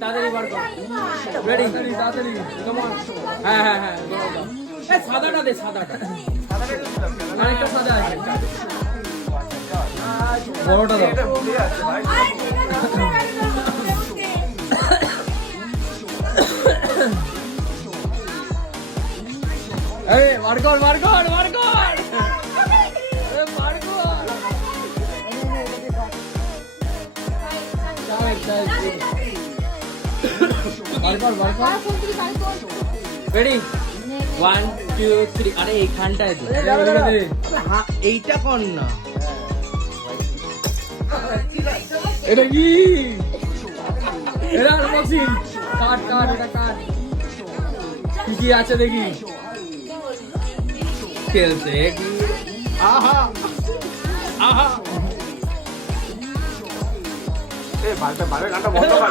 তাড়াতাড়ি বার কর। রেডি তাড়াতাড়ি। কেমন? হ্যাঁ হ্যাঁ হ্যাঁ এই সাদাটা দে, সাদাটা আরেকটা সাদা আছে, বড়টা দাও। এই বার কর বার কর বার কর, এই বার কর। রেডি 1 2 3। আরে এইখানটায় দে, এইটা কর না। এটা কি? এটা আনবক্সিং। কাট কাট, এটা কাট। কি কি আছে দেখি। খেলছে কি? আহা আহা, এই বালটা গানটা বন্ধ কর।